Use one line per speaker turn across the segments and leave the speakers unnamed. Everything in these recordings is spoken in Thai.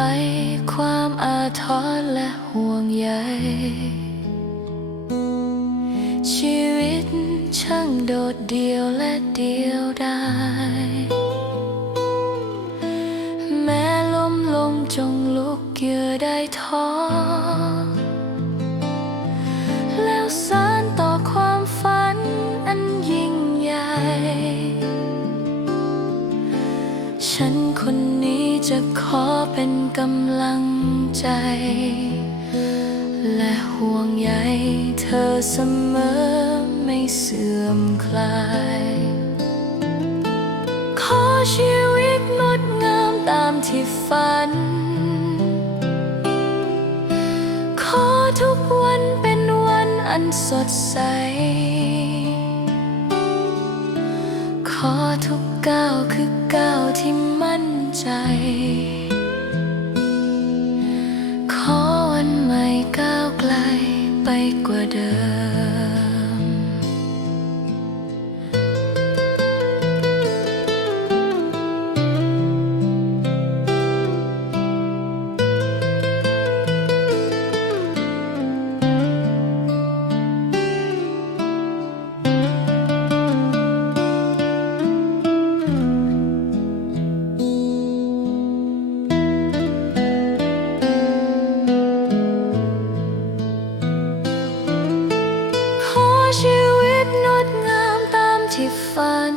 ไรความอาทรและห่วงใยชีวิตช่างโดดเดี่ยวและเดียวดายแม้ล้มลงจงลุกเยือได้ท้อแล้วสาน ฉันคนนี้จะขอเป็นกำลังใจ และห่วงใยเธอเสมอไม่เสื่อมคลาย ขอชีวิตงดงามตามที่ฝัน ขอทุกวันเป็นวันอันสดใส ขอทุกก้าวคือก้าวที่มั่นใจ ขอวันใหม่ก้าวไกลไปกว่าเดิม ชีวิตงดงามตามที่ฝัน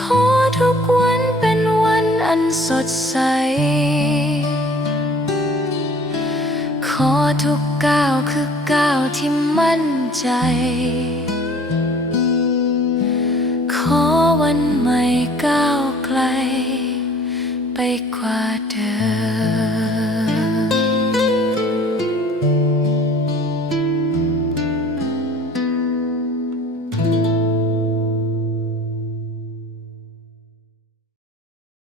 ขอทุกวันเป็นวันอันสดใส ขอทุกก้าวคือก้าวที่มั่นใจ ขอวันใหม่ก้าวไกล